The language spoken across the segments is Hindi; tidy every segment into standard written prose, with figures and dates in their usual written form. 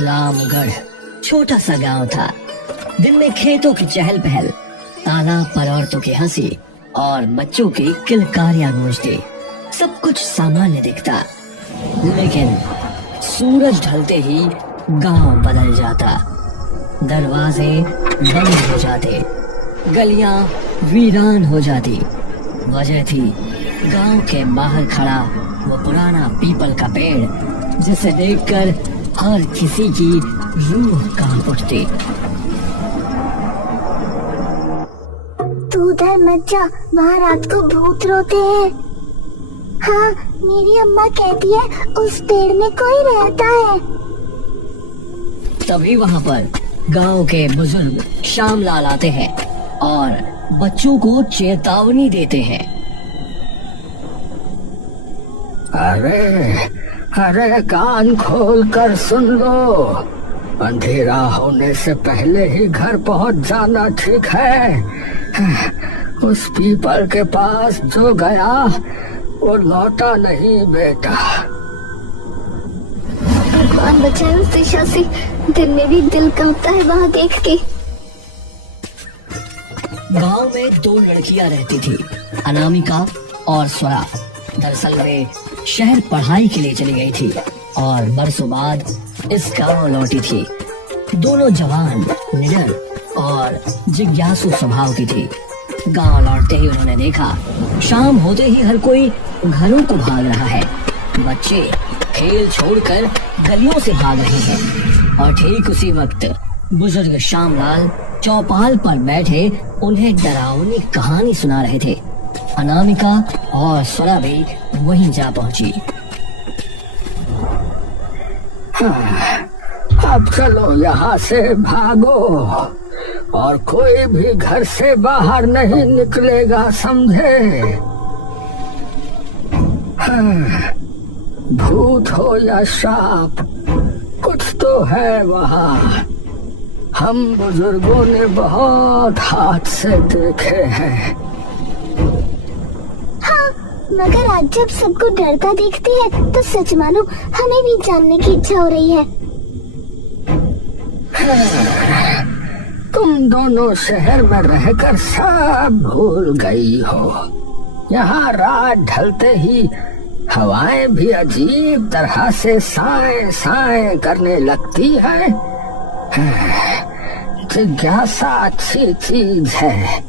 रामगढ़ छोटा सा गांव था। दिन में खेतों की चहल पहल, तालाब पर औरतों की हंसी और बच्चों की किलकारियां गूंजती। सब कुछ सामान्य दिखता, लेकिन सूरज ढलते ही गांव बदल जाता। दरवाजे बंद हो जाते, गलियां वीरान हो जाती। वजह थी गांव के बाहर खड़ा वो पुराना पीपल का पेड़, जिसे देखकर हर किसी की रूह कांप उठती। तू उधर मत जा, वहाँ रात को भूत रोते हैं। हाँ, मेरी अम्मा कहती है उस पेड़ में कोई रहता है। तभी वहाँ पर गांव के बुजुर्ग श्यामलाल आते हैं और बच्चों को चेतावनी देते हैं। अरे कान खोल कर सुन लो, अंधेरा होने से पहले ही घर पहुंच जाना ठीक है। उस पीपल के पास जो गया वो लौटा नहीं बेटा। भगवान बचाए उस दिशा से, दिन में भी दिल कांपता है वहाँ देख के। गांव में दो लड़कियां रहती थी, अनामिका और स्वरा। दरअसल वे शहर पढ़ाई के लिए चली गई थी और बरसों बाद इस गांव लौटी थी। दोनों जवान, निडर और जिज्ञासु स्वभाव की थी। गांव लौटते ही उन्होंने देखा, शाम होते ही हर कोई घरों को भाग रहा है। बच्चे खेल छोड़कर गलियों से भाग रहे हैं और ठीक उसी वक्त बुजुर्ग श्यामलाल चौपाल पर बैठे उन्हें डरावनी कहानी सुना रहे थे। अनामिका और स्वरा भी वहीं जा पहुंची। अब चलो यहाँ से भागो और कोई भी घर से बाहर नहीं निकलेगा, समझे? भूत हो या शाप, कुछ तो है वहाँ। हम बुजुर्गों ने बहुत हाथ से देखे हैं। हाँ, मगर आज जब सबको डरता देखते हैं तो सच मानो हमें भी जानने की इच्छा हो रही है। तुम दोनों शहर में रहकर सब भूल गई हो। यहाँ रात ढलते ही हवाएं भी अजीब तरह से साए साए करने लगती है। जिज्ञासा अच्छी चीज है,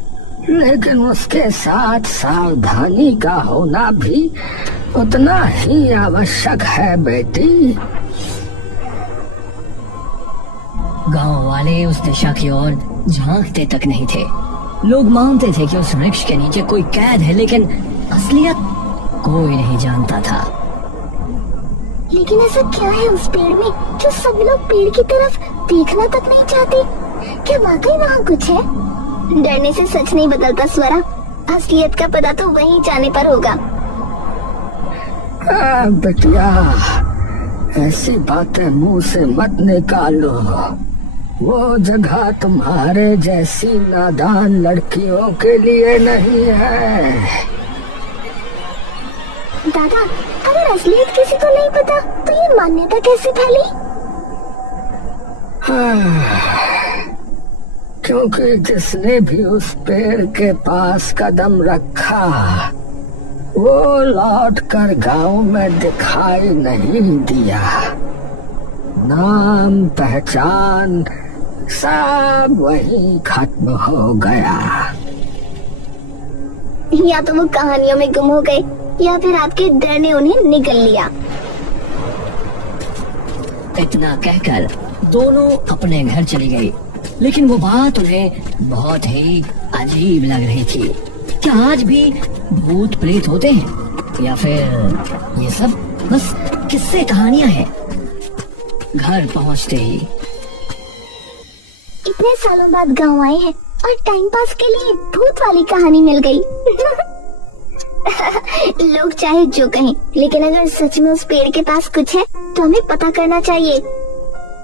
लेकिन उसके साथ सावधानी का होना भी उतना ही आवश्यक है बेटी। गांव वाले उस दिशा की ओर झांकते तक नहीं थे। लोग मानते थे कि उस वृक्ष के नीचे कोई कैद है, लेकिन असलियत कोई नहीं जानता था। लेकिन ऐसा क्या है उस पेड़ में जो सब लोग पेड़ की तरफ देखना तक नहीं चाहते? क्या वाकई वहाँ कुछ है? डरने से सच नहीं बदलता स्वरा, असलियत का पता तो वहीं जाने पर होगा। बेटिया, ऐसी बातें मुंह से मत निकालो। वो जगह तुम्हारे जैसी नादान लड़कियों के लिए नहीं है। दादा, अगर असलियत किसी को नहीं पता तो ये मान्यता कैसे फैली? क्योंकि जिसने भी उस पेड़ के पास कदम रखा वो लौट कर गाँव में दिखाई नहीं दिया। नाम पहचान सब वही खत्म हो गया। या तो वो कहानियों में गुम हो गए या फिर आपके डर ने उन्हें निगल लिया। इतना कहकर दोनों अपने घर चली गई, लेकिन वो बात उन्हें बहुत ही अजीब लग रही थी। क्या आज भी भूत प्रेत होते हैं या फिर ये सब बस किस्से कहानियां हैं? घर पहुंचते ही इतने सालों बाद गांव आए हैं और टाइम पास के लिए भूत वाली कहानी मिल गई। लोग चाहे जो कहें, लेकिन अगर सच में उस पेड़ के पास कुछ है तो हमें पता करना चाहिए।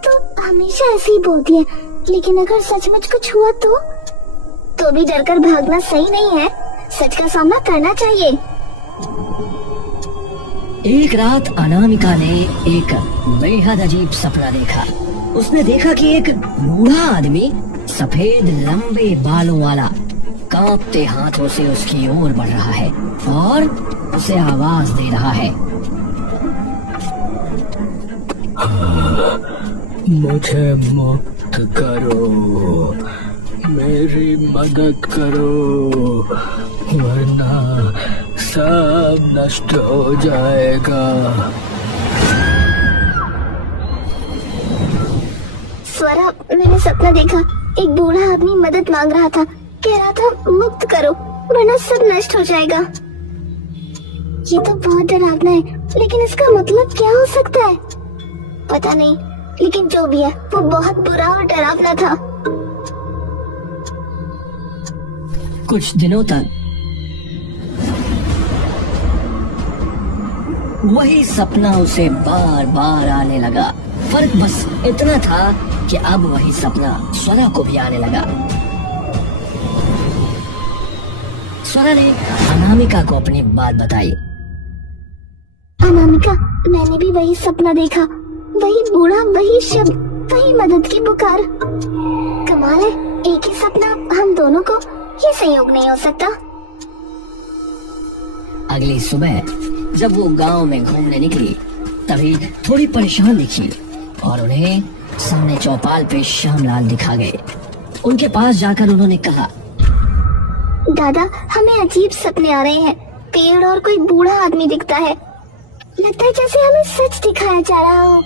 तो हमेशा ऐसे ही बोलती है, लेकिन अगर सचमुच कुछ हुआ तो भी डरकर भागना सही नहीं है। सच का सामना करना चाहिए। एक रात अनामिका ने एक बेहद अजीब सपना देखा। उसने देखा कि एक बूढ़ा आदमी सफेद लंबे बालों वाला कांपते हाथों से उसकी ओर बढ़ रहा है और उसे आवाज दे रहा है। मुझे मुक्त करो, मेरी मदद करो, वरना सब नष्ट हो जाएगा। स्वरा, मैंने सपना देखा। एक बूढ़ा आदमी मदद मांग रहा था, कह रहा था मुक्त करो वरना सब नष्ट हो जाएगा। ये तो बहुत डरावना है, लेकिन इसका मतलब क्या हो सकता है पता नहीं, लेकिन जो भी है वो बहुत बुरा और डरावना था। कुछ दिनों तक वही सपना उसे बार बार आने लगा। फर्क बस इतना था कि अब वही सपना स्वरा को भी आने लगा। स्वरा ने अनामिका को अपनी बात बताई। अनामिका, मैंने भी वही सपना देखा, वही बूढ़ा, वही शब्द, वही मदद की पुकार। कमाल है, एक ही सपना हम दोनों को, ये संयोग नहीं हो सकता। अगली सुबह जब वो गांव में घूमने निकली तभी थोड़ी परेशान दिखी और उन्हें सामने चौपाल पे श्यामलाल दिखा गए। उनके पास जाकर उन्होंने कहा, दादा, हमें अजीब सपने आ रहे हैं। पेड़ और कोई बूढ़ा आदमी दिखता है, लगता है जैसे हमें सच दिखाया जा रहा हो।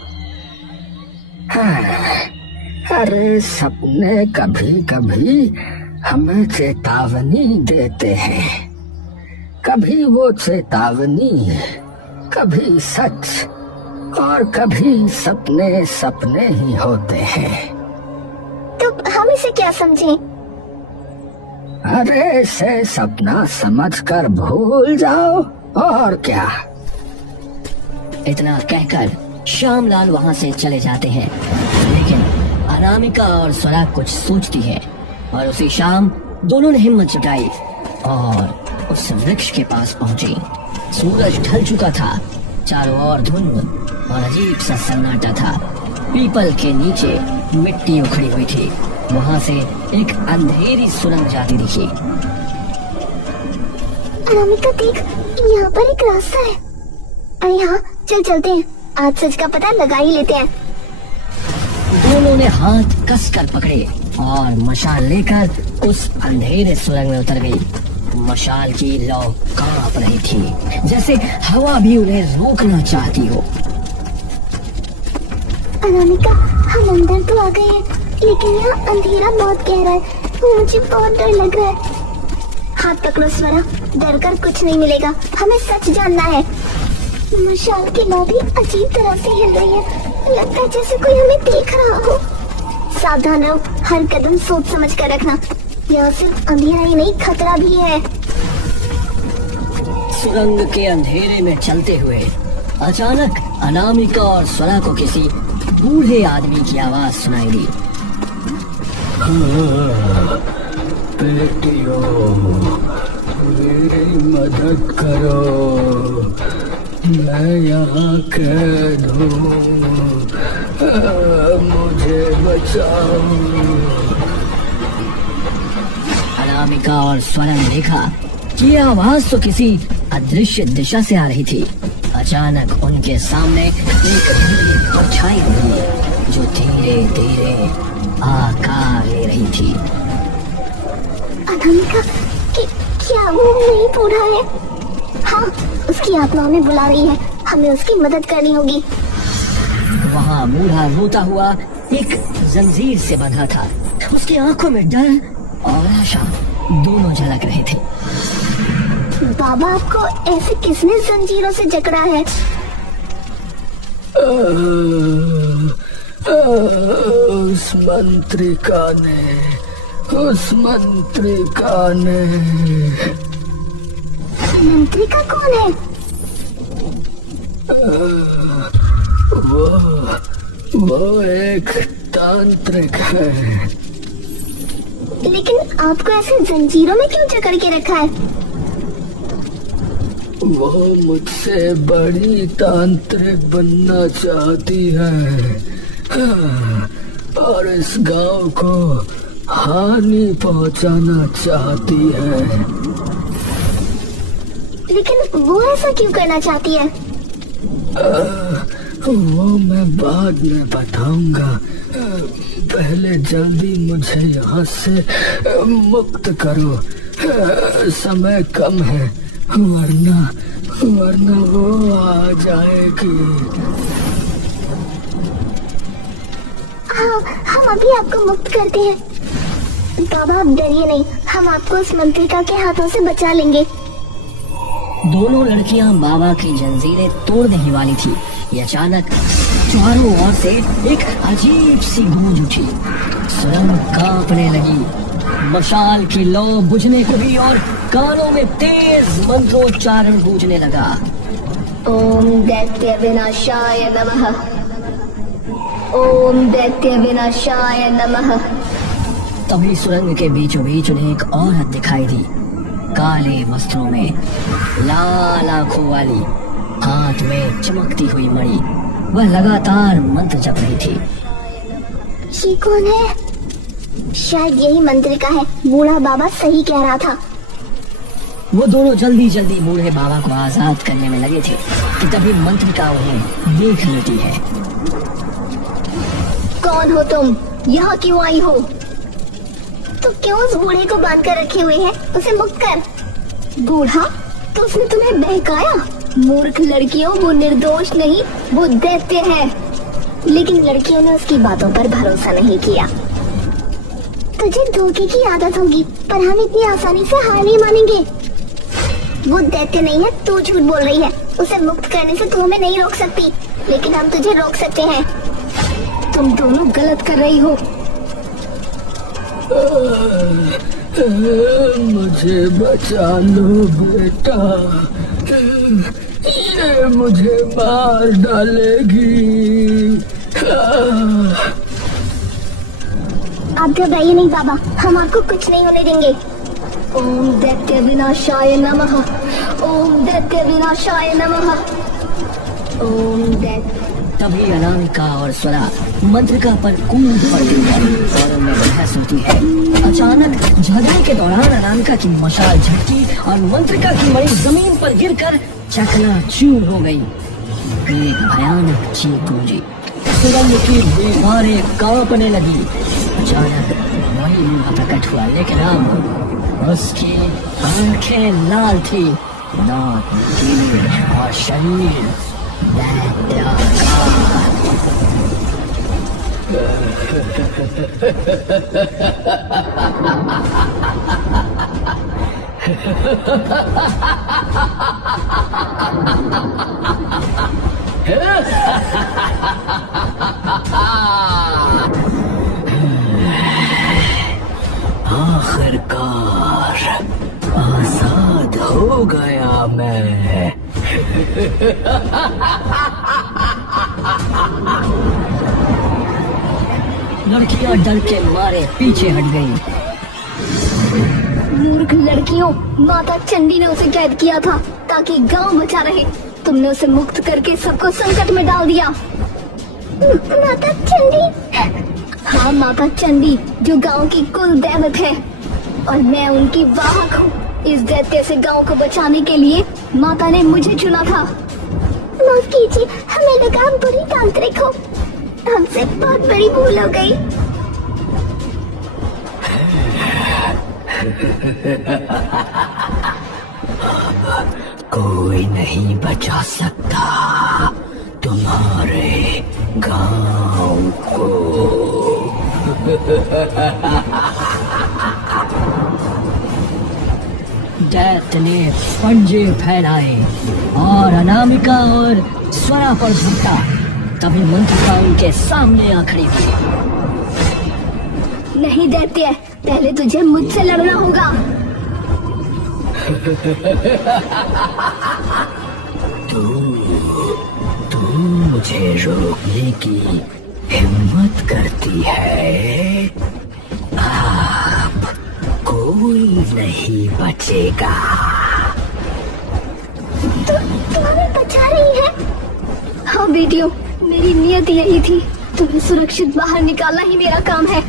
अरे सपने कभी कभी हमें चेतावनी देते हैं, कभी वो चेतावनी, कभी सच और कभी सपने सपने ही होते हैं। तो हम इसे क्या समझें? अरे इसे सपना समझकर भूल जाओ, और क्या। इतना कहकर श्यामलाल वहां से चले जाते हैं। लेकिन अनामिका और स्वरा कुछ सोचती है और उसी शाम दोनों ने हिम्मत जुटाई और उस वृक्ष के पास पहुंची। सूरज ढल चुका था, चारों ओर धुंध और अजीब सा सन्नाटा था। पीपल के नीचे मिट्टी उखड़ी हुई थी, वहां से एक अंधेरी सुरंग जाती दिखी। अनामिका देख, यहाँ पर एक रास्ता है। अरे हाँ, चल चलते हैं, आज सच का पता लगा ही लेते हैं। दोनों ने हाथ कसकर पकड़े और मशाल लेकर उस अंधेरे सुरंग में उतर गई। मशाल की लौ कांप रही थी, जैसे हवा भी उन्हें रोकना चाहती हो। अनामिका, हम अंदर तो आ गए हैं, लेकिन यहाँ अंधेरा बहुत गहरा है, मुझे बहुत डर लग रहा है। हाथ पकड़ो स्वरा, डर कर कुछ नहीं मिलेगा, हमें सच जानना है। मशाल की लौ भी अजीब तरह से हिल रही है, लगता है जैसे कोई हमें देख रहा हो। सावधान रहो, हर कदम सोच समझ कर रखना, यह सिर्फ अंधेरा ही नहीं, खतरा भी है। सुरंग के अंधेरे में चलते हुए अचानक अनामिका और स्वरा को किसी बूढ़े आदमी की आवाज सुनाई दी। बेटियों, मेरी मदद करो, मैं यहाँ कैद हूँ, मुझे बचाओ। अनामिका और स्वरा ने देखा कि ये आवाज तो किसी अदृश्य दिशा से आ रही थी। अचानक उनके सामने एक परछाई हुई जो धीरे धीरे आकार ले रही थी। अनामिका, क्या वो नहीं बूढ़ा है? हाँ, उसकी आत्मा हमें बुला रही है, हमें उसकी मदद करनी होगी। वहाँ बूढ़ा रोता हुआ एक जंजीर से बंधा था। उसकी आंखों में डर और आशा दोनों झलक रहे थे। बाबा, आपको ऐसे किसने जंजीरों से जकड़ा है? उस मंत्रिका ने। मंत्रिका कौन है? वो एक तांत्रिक है। लेकिन आपको ऐसे जंजीरों में क्यों जकड़ के रखा है? वो मुझसे बड़ी तांत्रिक बनना चाहती है और इस गांव को हानि पहुंचाना चाहती है। लेकिन वो ऐसा क्यों करना चाहती है? वो मैं बाद में बताऊंगा। पहले जल्दी मुझे यहाँ से मुक्त करो। समय कम है, वरना वो आ जाएगी। हाँ, हम अभी आपको मुक्त करते हैं। बाबा आप डरिए नहीं, हम आपको उस मंत्रिका के हाथों से बचा लेंगे। दोनों लड़कियां बाबा की जंजीरें तोड़ने ही वाली थी कि अचानक चारों ओर से एक अजीब सी गूंज उठी। सुरंग कांपने लगी, मशाल की लौ बुझने को भी और कानों में तेज मंत्रोच्चारण गूंजने लगा। ओम दैत्य विनाशाय नमः, ओम दैत्य विनाशाय नमः। तभी सुरंग के बीचों बीच उन्हें एक औरत दिखाई दी, काले वस्त्रों में, लाल आंखों वाली, हाथ में चमकती हुई मणि। वह लगातार मंत्र जप रही थी। ये कौन है? शायद यही मंत्रिका है। बूढ़ा बाबा सही कह रहा था। वो दोनों जल्दी जल्दी बूढ़े बाबा को आजाद करने में लगे थे कि तभी मंत्रिका उन्हें देख लेती है। कौन हो तुम? यहाँ क्यों आई हो? तो क्यों उस बूढ़े को बांध कर रखे हुए है? उसे मुक्त कर। बूढ़ा, तो उसने तुम्हें बहकाया? मूर्ख लड़कियों, वो निर्दोष नहीं, वो दैत्य है। लेकिन लड़कियों ने उसकी बातों पर भरोसा नहीं किया। तुझे धोखे की आदत होगी, पर हम इतनी आसानी से हार नहीं मानेंगे। वो दैत्य नहीं है, तू झूठ बोल रही है। उसे मुक्त करने से तू हमें नहीं रोक सकती, लेकिन हम तुझे रोक सकते हैं। तुम दोनों गलत कर रही हो। मुझे बचा लो बेटा, ये मुझे मार डालेगी। आप घबराइए नहीं बाबा, हम आपको कुछ नहीं होने देंगे। ओम दैत्य विनाशाय नमः, ओम दैत्य विनाशाय नमः, ओम दैत्य। तभी अनामिका और स्वरा मंत्रिका पर कूद पड़ती है और उनमें बहस होती है। अचानक झगड़े के दौरान अनामिका की मशाल झटकी और मंत्रिका की मणि जमीन पर गिरकर चकनाचूर हो गई। एक भयानक चीख गूंजी, सुरंग की दीवारें कांपने लगी। अचानक वही मुंह प्रकट हुआ, लेकिन अब उसकी आंखें लाल थी, नाक नीली और शरीर दैत्याकार। आखिरकार आजाद हो गया मैं। लड़कियां डर के मारे पीछे हट गईं। मूर्ख लड़कियों, माता चंडी ने उसे कैद किया था ताकि गांव बचा रहे। तुमने उसे मुक्त करके सबको संकट में डाल दिया। माता चंडी? हाँ, माता चंडी, जो गांव की कुल दैवत है, और मैं उनकी वाहक हूँ। इस दैत्य से गांव को बचाने के लिए माता ने मुझे चुना था। माफ कीजिए, हमें लगा आप बुरी तांत्रिक हो। हमसे बहुत बड़ी भूल हो गई। कोई नहीं बचा सकता तुम्हारे गांव को। दैत्य ने पंजे फैलाए और अनामिका और स्वरा पर झपटा। तभी मंत्रिका उनके सामने आ खड़ी हुई। नहीं दैत्य, पहले तुझे मुझसे लड़ना होगा। तू मुझे रोकने की हिम्मत करती है? अब कोई नहीं बचेगा। हाँ बेटियों, मेरी नियत यही थी, तुम्हें सुरक्षित बाहर निकालना ही मेरा काम है।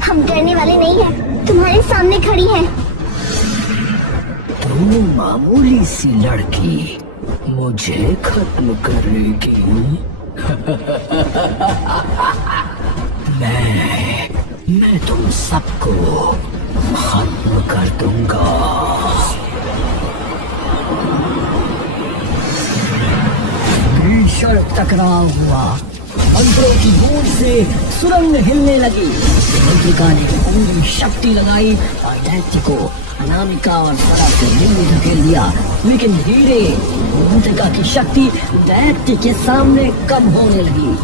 हम डरने वाले नहीं हैं, तुम्हारे सामने खड़ी हैं। तू मामूली सी लड़की मुझे खत्म करेगी? मैं तुम सबको खत्म कर दूंगा। भीषण टकराव हुआ, मंत्रों की गूंज से सुरंग हिलने लगी। मंत्रिका ने पूरी शक्ति लगाई और दैत्य को अनामिका और स्वरा से दूर धकेल दिया, लेकिन धीरे मंत्रिका की शक्ति दैत्य के सामने कम होने लगी।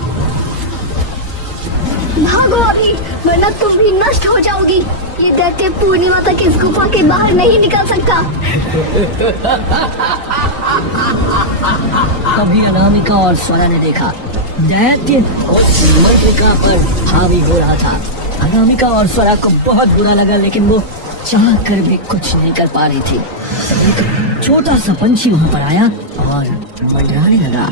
भागो अभी, वरना तुम भी नष्ट हो जाओगी। ये दैत्य पूर्णिमा तक इस गुफा के बाहर नहीं निकल सकता। तभी अनामिका और स्वरा ने देखा दैत्य उस मंत्रिका पर हावी हो रहा था। अनामिका और स्वरा को बहुत बुरा लगा, लेकिन वो चाह कर भी कुछ नहीं कर पा रही थी। एक छोटा सा पंछी वहाँ पर आया और मंडराने लगा।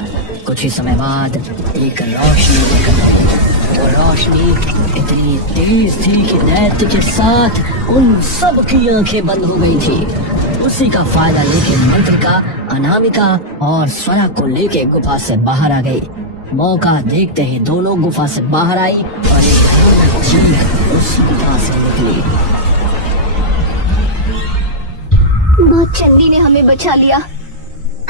कुछ ही समय बाद एक रोशनी निकल आई। वो रोशनी इतनी तेज थी कि दैत्य के साथ उन सब की आंखें बंद हो गई थी। उसी का फायदा लेके मंत्रिका अनामिका और स्वरा को लेके गुफा से बाहर आ गई। मौका देखते ही दोनों गुफा से बाहर आई और एक चीख उस गुफा से निकली। माँ चंडी ने हमें बचा लिया।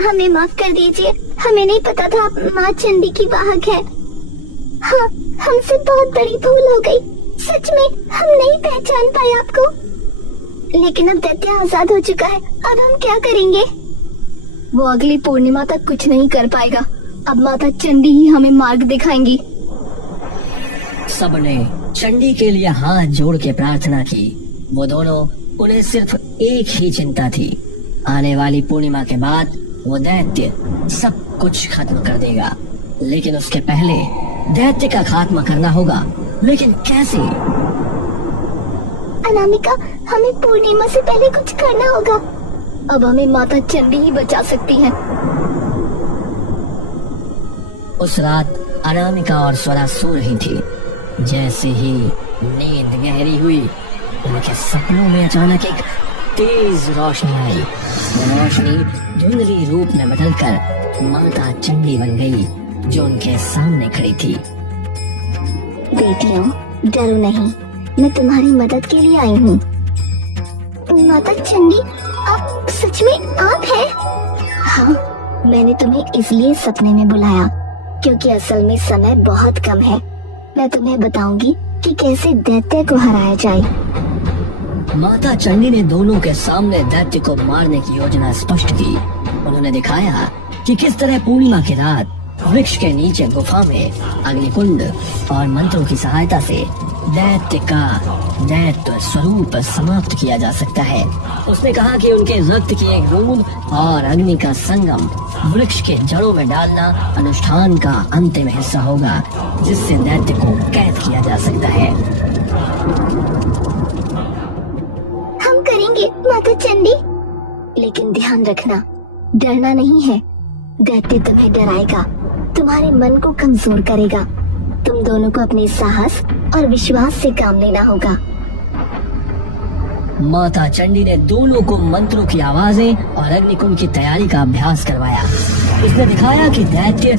हमें माफ कर दीजिए, हमें नहीं पता था आप माँ चंडी की वाहक है। हाँ, हमसे बहुत बड़ी भूल हो गई। सच में हम नहीं पहचान पाए आपको। लेकिन अब दैत्य आजाद हो चुका है, अब हम क्या करेंगे? वो अगली पूर्णिमा तक कुछ नहीं कर पाएगा। अब माता चंडी ही हमें मार्ग दिखाएंगी। सबने चंडी के लिए हाथ जोड़ के प्रार्थना की। वो दोनों, उन्हें सिर्फ एक ही चिंता थी, आने वाली पूर्णिमा के बाद वो दैत्य सब कुछ खत्म कर देगा। लेकिन उसके पहले दैत्य का खात्मा करना होगा। लेकिन कैसे? अनामिका, हमें पूर्णिमा से पहले कुछ करना होगा। अब हमें माता चंडी ही बचा सकती है। उस रात अनामिका और स्वरा सो रही थी। जैसे ही नींद गहरी हुई, उनके सपनों में अचानक एक तेज रोशनी आई। वो रोशनी धुंधली रूप में बदलकर माता चंडी बन गई, जो उनके सामने खड़ी थी। बेटियों, डरो नहीं, मैं तुम्हारी मदद के लिए आई हूँ। माता चंडी, आप सच में आप हैं? हाँ, मैंने तुम्हें इसलिए सपने में बुलाया क्योंकि असल में समय बहुत कम है। मैं तुम्हें बताऊंगी कि कैसे दैत्य को हराया जाए। माता चंडी ने दोनों के सामने दैत्य को मारने की योजना स्पष्ट की। उन्होंने दिखाया कि किस तरह पूर्णिमा की रात वृक्ष के नीचे गुफा में अग्निकुंड और मंत्रों की सहायता से दैत्य का दैत्य स्वरूप समाप्त किया जा सकता है। उसने कहा कि उनके रक्त की एक बूंद और अग्नि का संगम वृक्ष के जड़ों में डालना अनुष्ठान का अंतिम हिस्सा होगा, जिससे दैत्य को कैद किया जा सकता है। हम करेंगे माता चंडी, लेकिन ध्यान रखना, डरना नहीं है। दैत्य तुम्हें डराएगा, तुम्हारे मन को कमजोर करेगा। तुम दोनों को अपने साहस और विश्वास से काम लेना होगा। माता चंडी ने दोनों को मंत्रों की आवाजें और अग्निकुंड की तैयारी का अभ्यास करवाया। उसने दिखाया कि दैत्य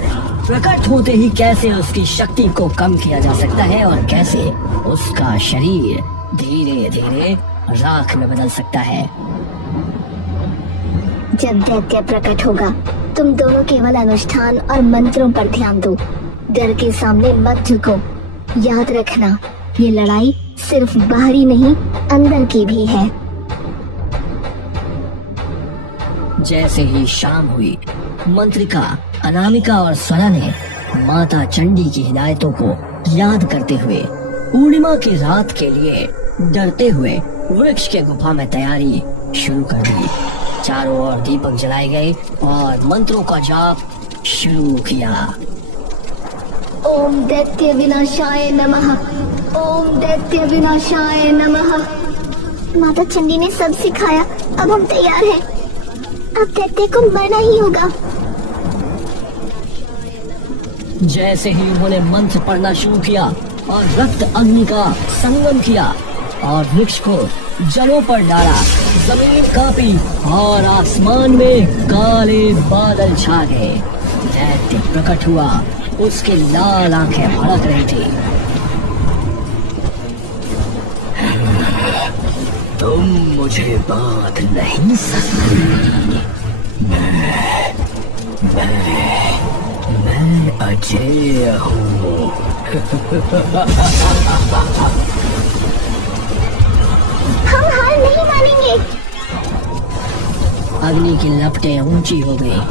प्रकट होते ही कैसे उसकी शक्ति को कम किया जा सकता है और कैसे उसका शरीर धीरे धीरे राख में बदल सकता है। जब दैत्य प्रकट होगा, तुम दोनों केवल अनुष्ठान और मंत्रों पर ध्यान दो। डर के सामने मत झुको। याद रखना, ये लड़ाई सिर्फ बाहरी नहीं, अंदर की भी है। जैसे ही शाम हुई, मंत्रिका अनामिका और स्वरा ने माता चंडी की हिदायतों को याद करते हुए पूर्णिमा की रात के लिए डरते हुए वृक्ष के गुफा में तैयारी शुरू कर दी। चारों ओर दीपक जलाए गए और मंत्रों का जाप शुरू किया। ओम दैत्य विनाशाय नमः, ओम दैत्य विनाशाय नमः। माता चंडी ने सब सिखाया, अब हम तैयार हैं। अब दैत्य को मरना ही होगा। जैसे ही उन्होंने मंत्र पढ़ना शुरू किया और रक्त अग्नि का संगम किया और वृक्ष को जड़ों पर डाला, जमीन कांपी और आसमान में काले बादल छा गए। दैत्य प्रकट हुआ, उसकी लाल आंखें भड़क रही थी। तुम मुझे बांध नहीं सकती। मैं अजेय हूँ। हम हार नहीं मानेंगे। अग्नि की लपटें ऊंची हो गई,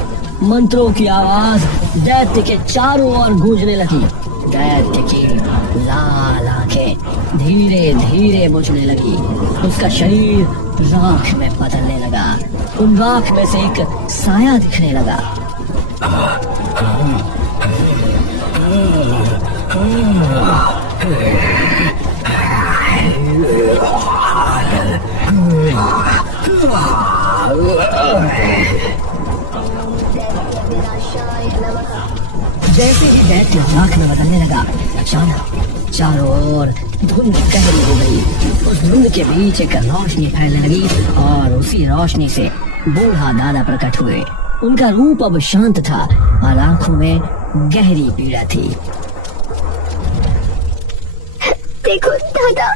मंत्रों की आवाज दैत्य के चारों ओर गूंजने लगी। दैत्य की लाल आंखें धीरे धीरे बुझने लगी, उसका शरीर राख में बदलने लगा। उन राख में से एक साया दिखने लगा। जैसे ही दैत्य राख में बदलने लगा, अचानक चारों ओर धुंध गहरी हो गई। उस धुंध के बीच एक रोशनी फैलने लगी और उसी रोशनी से बूढ़ा दादा प्रकट हुए। उनका रूप अब शांत था और आंखों में गहरी पीड़ा थी। देखो दादा।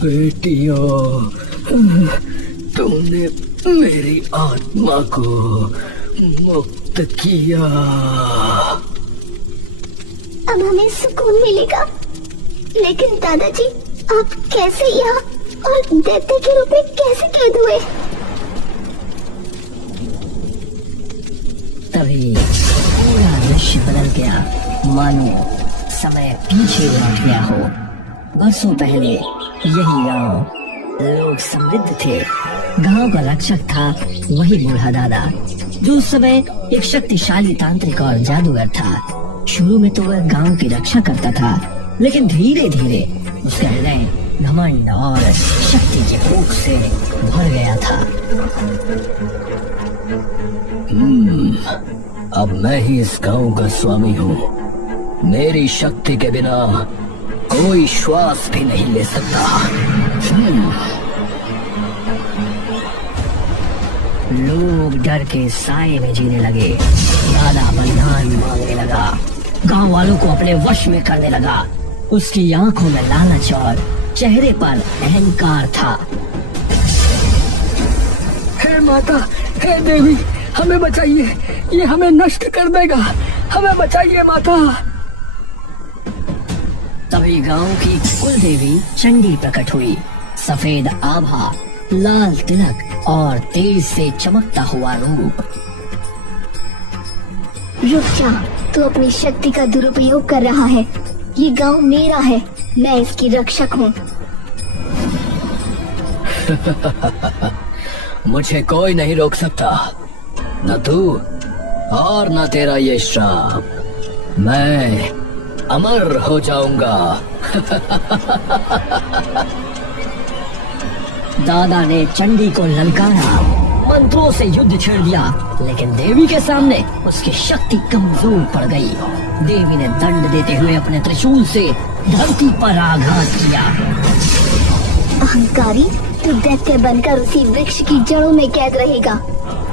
बेटियों, तुमने मेरी आत्मा को मुक्त किया। अब हमें सुकून मिलेगा। लेकिन दादाजी, आप कैसे यहाँ और दैत्य के रूप में कैसे कैद हुए? तभी पूरा दृश्य बदल गया, मानो समय पीछे लौट गया हो। बरसों पहले यही गांव, लोग समृद्ध थे। गांव का रक्षक था वही बूढ़ा दादा, जो उस समय एक शक्तिशाली तांत्रिक और जादूगर था। शुरू में तो वह गांव की रक्षा करता था, लेकिन धीरे धीरे उसका हृदय घमंड और शक्ति के भूख से भर गया था। अब मैं ही इस गांव का स्वामी हूँ। मेरी शक्ति के बिना कोई श्वास भी नहीं ले सकता। लोग डर के साए में जीने लगे। दादा बलिदान मांगने लगा, गांव वालों को अपने वश में करने लगा। उसकी आंखों में लालच और चेहरे पर अहंकार था। हे माता, हे देवी, हमें बचाइए, ये हमें नष्ट कर देगा। हमें बचाइए माता। तभी गांव की कुल देवी चंडी प्रकट हुई। सफेद आभा, लाल तिलक और तेज से चमकता हुआ रूप। रुक जा, तू अपनी शक्ति का दुरुपयोग कर रहा है। ये गांव मेरा है, मैं इसकी रक्षक हूँ। मुझे कोई नहीं रोक सकता, न तू और न तेरा ये श्राप। मैं अमर हो जाऊंगा। दादा ने चंडी को ललकारा, मंत्रों से युद्ध छेड़ दिया, लेकिन देवी के सामने उसकी शक्ति कमजोर पड़ गई। देवी ने दंड देते हुए अपने त्रिशूल से धरती पर आघात किया। अहंकारी, तू दैत्य बनकर उसी वृक्ष की जड़ों में कैद रहेगा।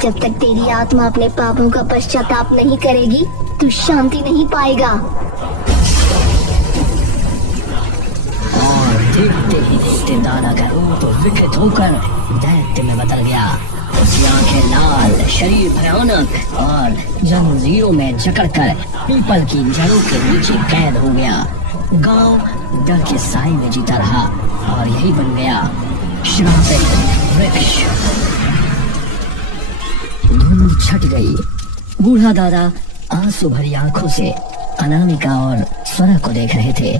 जब तक तेरी आत्मा अपने पापों का पश्चाताप नहीं करेगी, तू शांति नहीं पाएगा। और देखते ही देखते दादा का रूप विकृत होकर दैत्य में बदल गया। उसकी आंखें लाल, शरीर भयानक और जंजीरों में जकड़कर पीपल की जड़ों के नीचे कैद हो गया। गांव डर के साए में जीता रहा और यही बन गया श्रापित वृक्ष। धूप छट गई। बूढ़ा दादा आंसू भरी आंखों से अनामिका और स्वरा को देख रहे थे।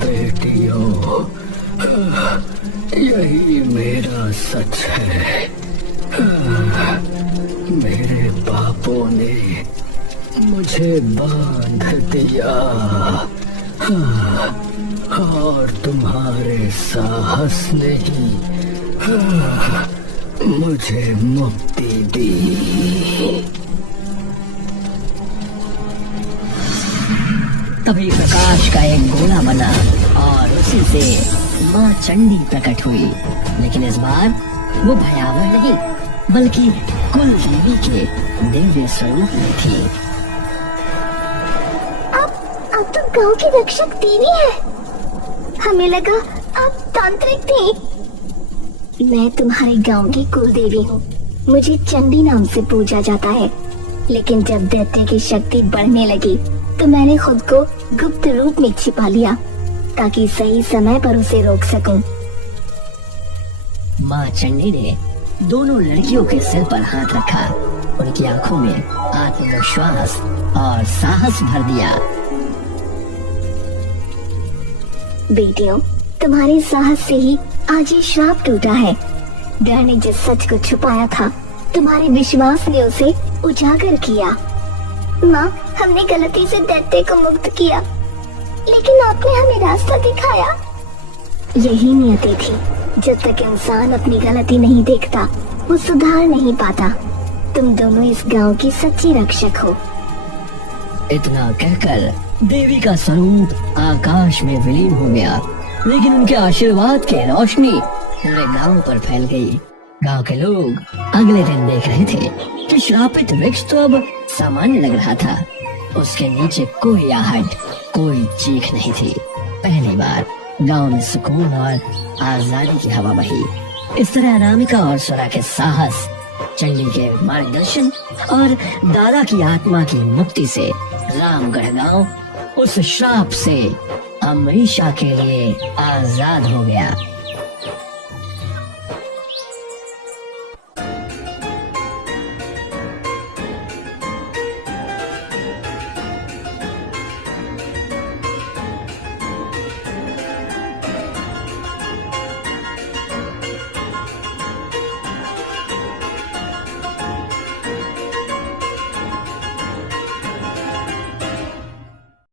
बेटियों, यही मेरा सच है। मेरे पापों ने मुझे बांध दिया और तुम्हारे साहस ने ही मुझे मुक्ति दी। तभी प्रकाश का एक गोला बना और उसी से माँ चंडी प्रकट हुई, लेकिन इस बार वो भयावह नहीं बल्कि कुल देवी के दिव्य स्वरूप में थी। आप तो गांव की रक्षक देवी है। हमें लगा आप तांत्रिक थी। मैं तुम्हारे गांव की कुल देवी हूँ। मुझे चंडी नाम से पूजा जाता है, लेकिन जब दैत्य की शक्ति बढ़ने लगी तो मैंने खुद को गुप्त रूप में छिपा लिया ताकि सही समय पर उसे रोक सकूं। माँ चंडी ने दोनों लड़कियों के सिर पर हाथ रखा, उनकी आंखों में आत्मविश्वास और साहस भर दिया। बेटियों, तुम्हारे साहस से ही आज ये श्राप टूटा है। डर ने जिस सच को छुपाया था, तुम्हारे विश्वास ने उसे उजागर किया। माँ, हमने गलती से दैत्य को मुक्त किया, लेकिन आपने हमें रास्ता दिखाया। यही नियति थी। जब तक इंसान अपनी गलती नहीं देखता, वो सुधार नहीं पाता। तुम दोनों इस गांव की सच्ची रक्षक हो। इतना कहकर देवी का स्वरूप आकाश में विलीन हो गया, लेकिन उनके आशीर्वाद की रोशनी पूरे गांव पर फैल गई। गांव के लोग अगले दिन देख रहे थे कि श्रापित वृक्ष तो अब सामान्य लग रहा था। उसके नीचे कोई आहट, कोई चीख नहीं थी। पहली बार गांव में सुकून और आजादी की हवा बही। इस तरह अनामिका और स्वरा के साहस, चंडी के मार्गदर्शन और दादा की आत्मा की मुक्ति से रामगढ़ गांव उस श्राप से हमेशा के लिए आजाद हो गया।